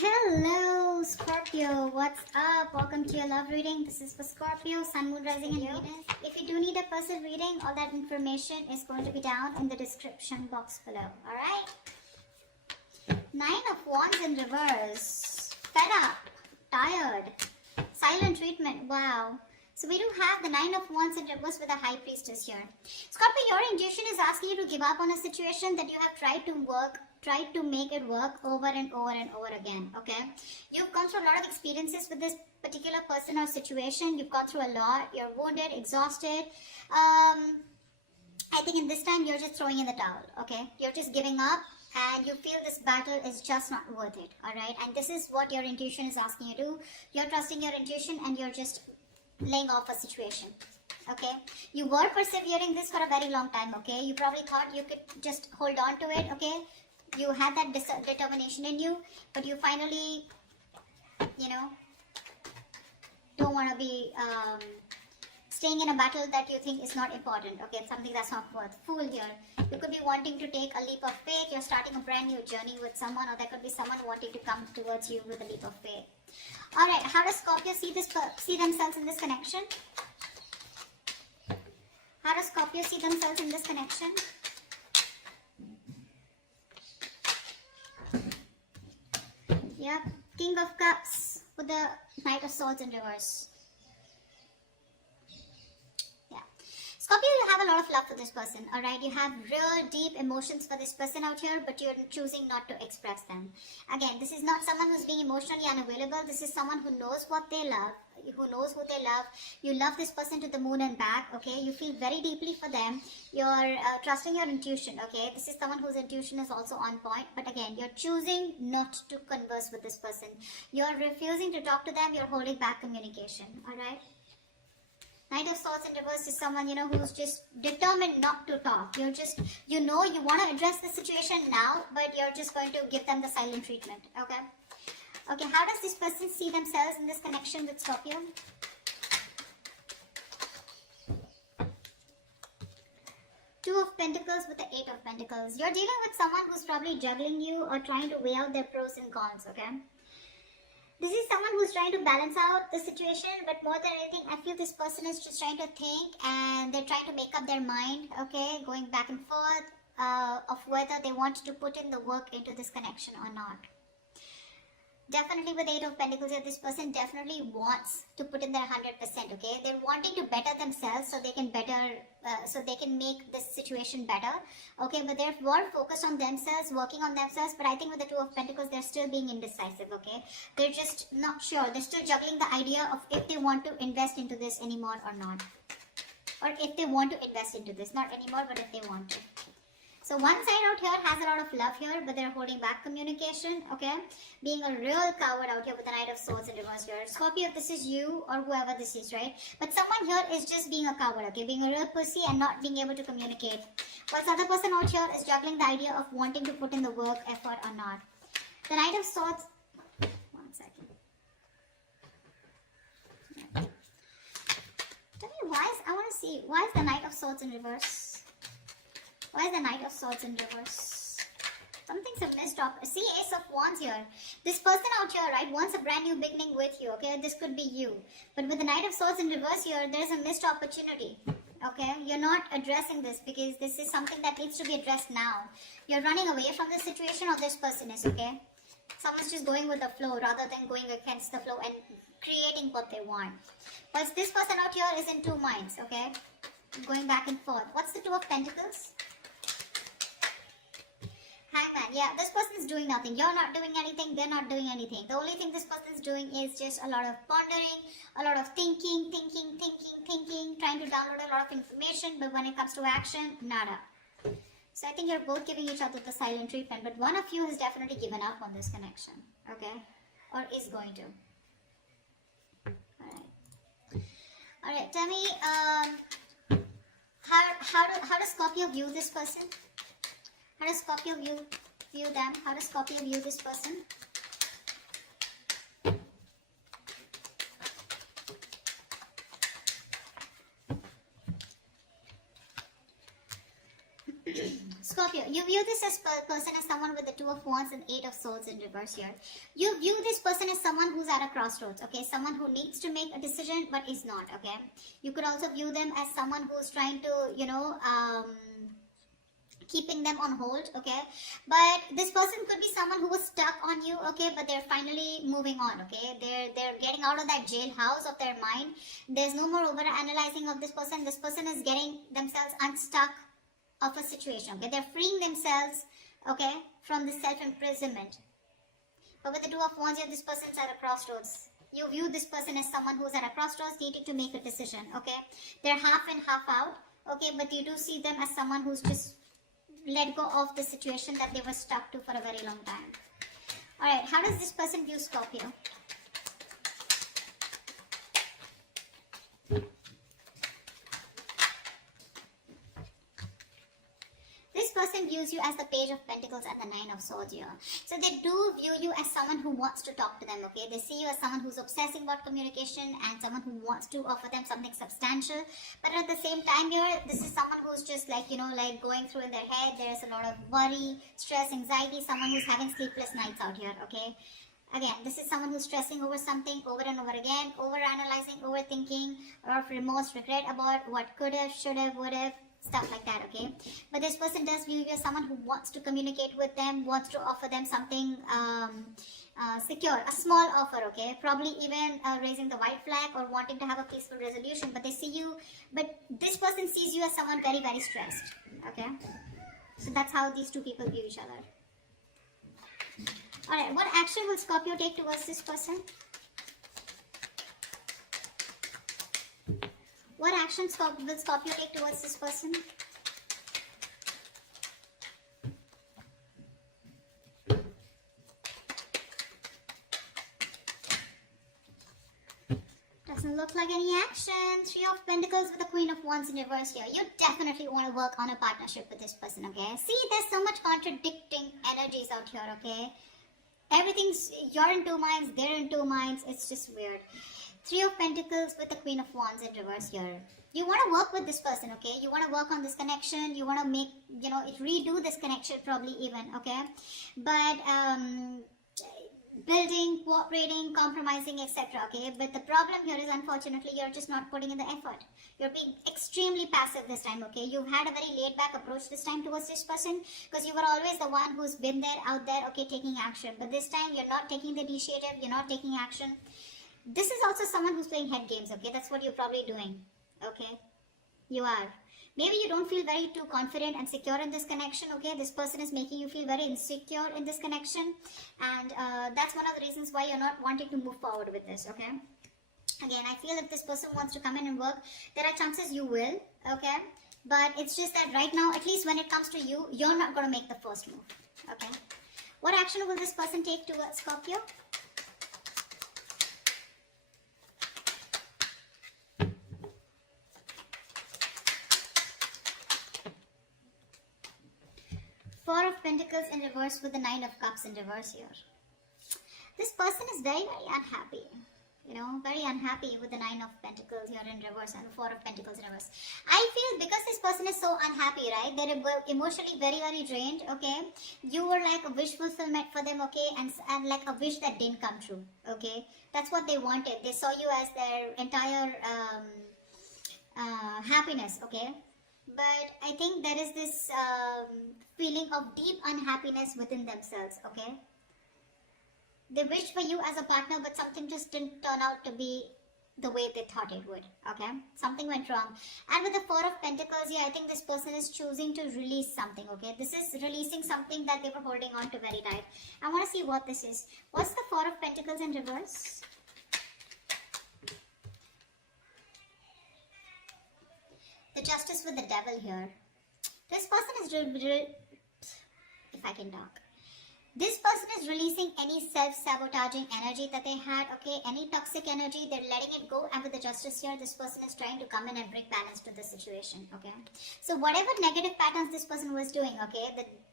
Hello Scorpio, what's up? Welcome to your love reading. This is for Scorpio, Sun, Moon, Rising and Venus. If you do need a personal reading, all that information is going to be down in the description box below. Alright? Nine of Wands in reverse. Fed up, tired, silent treatment. Wow. So we do have the Nine of Wands in reverse with a High Priestess here. Scorpio, your intuition is asking you to give up on a situation that you have tried to make it work over and over and over again. Okay, you've gone through a lot of experiences with this particular person or situation. You've gone through a lot. You're wounded, exhausted. I think in this time you're just throwing in the towel. Okay, you're just giving up and you feel this battle is just not worth it. All right, and this is what your intuition is asking you to do. You're trusting your intuition and you're just laying off a situation. Okay, you were persevering this for a very long time. Okay, you probably thought you could just hold on to it. Okay, you had that determination in you, but you finally, don't want to be staying in a battle that you think is not important. Okay, it's something that's not worth. Fool here. You could be wanting to take a leap of faith. You're starting a brand new journey with someone, or there could be someone wanting to come towards you with a leap of faith. All right, how does Scorpio see themselves in this connection? How does Scorpio see themselves in this connection? Yep, King of Cups with the Knight of Swords in reverse. Yeah. Scorpio, you have a lot of love for this person, alright? You have real deep emotions for this person out here, but you're choosing not to express them. Again, this is not someone who's being emotionally unavailable. This is someone who knows what they love, who knows who they love. You love this person to the moon and back, okay? You feel very deeply for them. You're trusting your intuition, okay? This is someone whose intuition is also on point, but again, you're choosing not to converse with this person. You're refusing to talk to them. You're holding back communication, alright? Knight of Swords in reverse is someone, who's just determined not to talk. You're just, you want to address the situation now, but you're just going to give them the silent treatment, okay? Okay, how does this person see themselves in this connection with Scorpio? Two of Pentacles with the Eight of Pentacles. You're dealing with someone who's probably juggling you or trying to weigh out their pros and cons, okay? This is someone who's trying to balance out the situation, but more than anything, I feel this person is just trying to think and they're trying to make up their mind, okay, going back and forth of whether they want to put in the work into this connection or not. Definitely with Eight of Pentacles here, this person definitely wants to put in their 100%, okay? They're wanting to better themselves so they can make this situation better, okay? But they're more focused on themselves, working on themselves, but I think with the Two of Pentacles, they're still being indecisive, okay? They're just not sure. They're still juggling the idea of if they want to invest into this anymore or not. Or if they want to invest into this, not anymore, but if they want to. So one side out here has a lot of love here, but they're holding back communication, okay? Being a real coward out here with the Knight of Swords in reverse here. Scorpio, if this is you or whoever this is, right? But someone here is just being a coward, okay? Being a real pussy and not being able to communicate. While the other person out here is juggling the idea of wanting to put in the work, effort or not. The Knight of Swords... One second. Tell me why is the Knight of Swords in reverse? Why is the Knight of Swords in reverse? Something's a missed up. See, Ace of Wands here. This person out here, right, wants a brand new beginning with you, okay? This could be you. But with the Knight of Swords in reverse here, there's a missed opportunity, okay? You're not addressing this because this is something that needs to be addressed now. You're running away from this situation, or this person is, okay? Someone's just going with the flow rather than going against the flow and creating what they want. But this person out here is in two minds, okay? Going back and forth. What's the Two of Pentacles? Hangman, yeah, this person is doing nothing. You're not doing anything, they're not doing anything. The only thing this person is doing is just a lot of pondering, a lot of thinking, trying to download a lot of information, but when it comes to action, nada. So I think you're both giving each other the silent treatment, but one of you has definitely given up on this connection, okay? Or is going to. Alright, tell me, how does Scorpio view this person? How does Scorpio view them? How does Scorpio view this person? Scorpio, you view view this person as someone with the Two of Wands and Eight of Swords in reverse here. You view this person as someone who's at a crossroads, okay? Someone who needs to make a decision but is not, okay? You could also view them as someone who's trying to, keeping them on hold, okay? But this person could be someone who was stuck on you, okay? But they're finally moving on, okay? They're getting out of that jailhouse of their mind. There's no more over analyzing of this person. This person is getting themselves unstuck of a situation, okay? They're freeing themselves, okay, from the self-imprisonment. But with the Two of Wands here, this person's at a crossroads. You view this person as someone who's at a crossroads needing to make a decision, okay? They're half in, half out, okay? But you do see them as someone who's just let go of the situation that they were stuck to for a very long time. Alright, how does this person view Scorpio? This person views you as the Page of Pentacles and the Nine of Swords here. So they do view you as someone who wants to talk to them, okay? They see you as someone who's obsessing about communication and someone who wants to offer them something substantial. But at the same time here, this is someone who's just like, like going through in their head. There's a lot of worry, stress, anxiety, someone who's having sleepless nights out here, okay? Again, this is someone who's stressing over something over and over again, over-analyzing, overthinking, or remorse, regret about what could have, should have, would have, stuff like that, okay? But this person does view you as someone who wants to communicate with them, wants to offer them something secure, a small offer, okay? Probably even raising the white flag or wanting to have a peaceful resolution. But they see you, but this person sees you as someone very, very stressed, okay? So that's how these two people view each other. Alright, what action will Scorpio take towards this person? What action will Scorpio take towards this person? Doesn't look like any action. Three of Pentacles with the Queen of Wands in reverse here. You definitely want to work on a partnership with this person, okay? See, there's so much contradicting energies out here, okay? Everything's, you're in two minds, they're in two minds. It's just weird. Three of Pentacles with the Queen of Wands in reverse here. You want to work with this person, okay? You want to work on this connection. You want to make, redo this connection probably even, okay? But building, cooperating, compromising, etc., okay? But the problem here is, unfortunately, you're just not putting in the effort. You're being extremely passive this time, okay? You've had a very laid-back approach this time towards this person because you were always the one who's been there, out there, okay, taking action. But this time, you're not taking the initiative. You're not taking action. This is also someone who's playing head games, okay? That's what you're probably doing, okay? You are. Maybe you don't feel very too confident and secure in this connection, okay? This person is making you feel very insecure in this connection. And that's one of the reasons why you're not wanting to move forward with this, okay? Again, I feel if this person wants to come in and work, there are chances you will, okay? But it's just that right now, at least when it comes to you, you're not going to make the first move, okay? What action will this person take towards Scorpio? Four of Pentacles in reverse with the Nine of Cups in reverse here. This person is very, very unhappy. Very unhappy with the Nine of Pentacles here in reverse and the Four of Pentacles in reverse. I feel because this person is so unhappy, right? They're emotionally very, very drained, okay? You were like a wish fulfillment for them, okay? And like a wish that didn't come true, okay? That's what they wanted. They saw you as their entire happiness, okay? But I think there is this feeling of deep unhappiness within themselves, okay? They wished for you as a partner, but something just didn't turn out to be the way they thought it would, okay? Something went wrong. And with the Four of Pentacles here, I think this person is choosing to release something, okay? This is releasing something that they were holding on to very tight. I want to see what this is. What's the Four of Pentacles in reverse? The Justice with the Devil here. This person is, if I can talk. This person is releasing any self-sabotaging energy that they had, okay? Any toxic energy, they're letting it go. And with the Justice here, this person is trying to come in and bring balance to the situation, okay? So whatever negative patterns this person was doing, okay?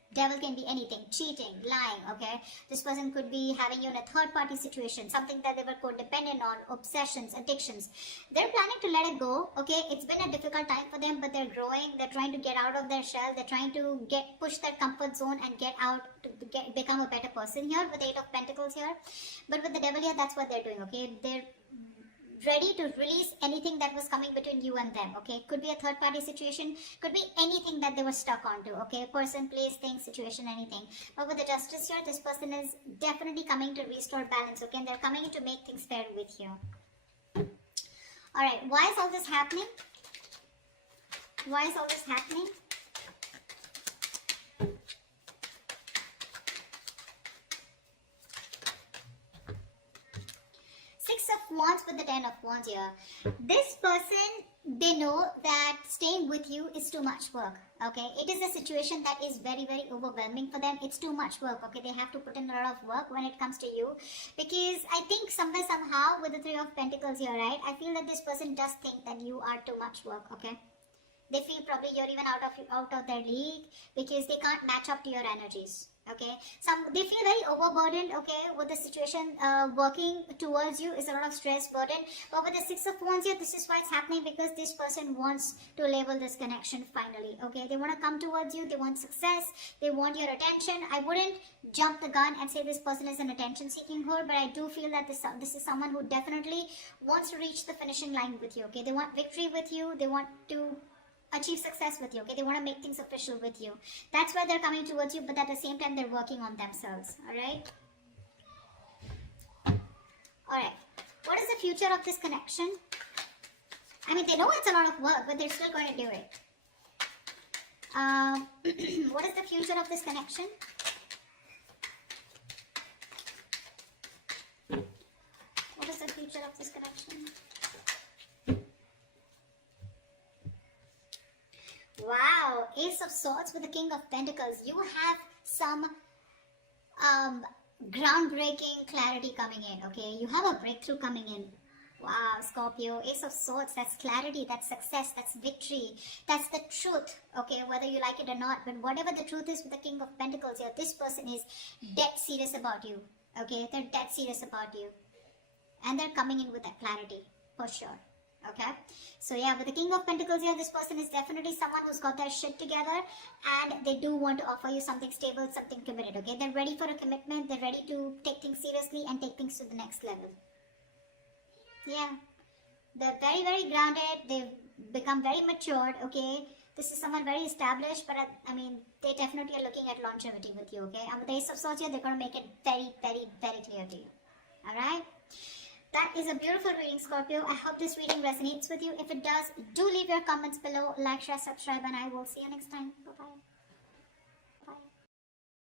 Devil can be anything, cheating, lying, okay? This person could be having you in a third party situation, something that they were codependent on, obsessions, addictions. They're planning to let it go, okay? It's been a difficult time for them, but they're growing. They're trying to get out of their shell. They're trying to push their comfort zone and get out to become a better person here with the Eight of Pentacles here. But with the Devil here, that's what they're doing, okay? They're ready to release anything that was coming between you and them, okay? Could be a third party situation, could be anything that they were stuck onto, okay? Person, place, thing, situation, anything. But with the Justice here, this person is definitely coming to restore balance, okay? And they're coming to make things fair with you. Alright, why is all this happening? Why is all this happening? Wands with the Ten of Wands here. This person, they know that staying with you is too much work, okay? It is a situation that is very, very overwhelming for them. It's too much work, okay? They have to put in a lot of work when it comes to you, because I think somewhere, somehow, with the Three of Pentacles here, right? I feel that this person does think that you are too much work, okay? They feel probably you're even out of their league, because they can't match up to your energies. Okay, they feel very overburdened, okay, with the situation. Working towards you is a lot of stress, burden. But with the Six of Wands here, this is why it's happening, because this person wants to label this connection finally, okay? They want to come towards you, they want success, they want your attention. I wouldn't jump the gun and say this person is an attention-seeking whore, but I do feel that this is someone who definitely wants to reach the finishing line with you, okay? They want victory with you, they want to achieve success with you, okay? They want to make things official with you. That's why they're coming towards you, but at the same time, they're working on themselves, alright? Alright, what is the future of this connection? I mean, they know it's a lot of work, but they're still going to do it. What is the future of this connection? What is the future of this connection? Wow, Ace of Swords with the King of Pentacles. You have some groundbreaking clarity coming in, okay? You have a breakthrough coming in. Wow, Scorpio, Ace of Swords, that's clarity, that's success, that's victory, that's the truth, okay? Whether you like it or not, but whatever the truth is with the King of Pentacles here, this person is dead serious about you, okay? They're dead serious about you. And they're coming in with that clarity, for sure. Okay, so yeah, with the King of Pentacles here, this person is definitely someone who's got their shit together, and they do want to offer you something stable, something committed, okay? They're ready for a commitment, they're ready to take things seriously and take things to the next level. Yeah, they're very, very grounded, they've become very matured, okay? This is someone very established, but I mean, they definitely are looking at longevity with you, okay? And with the Ace of Swords here, they're going to make it very, very, very clear to you, alright? That is a beautiful reading, Scorpio. I hope this reading resonates with you. If it does, do leave your comments below, like, share, subscribe, and I will see you next time. Bye-bye.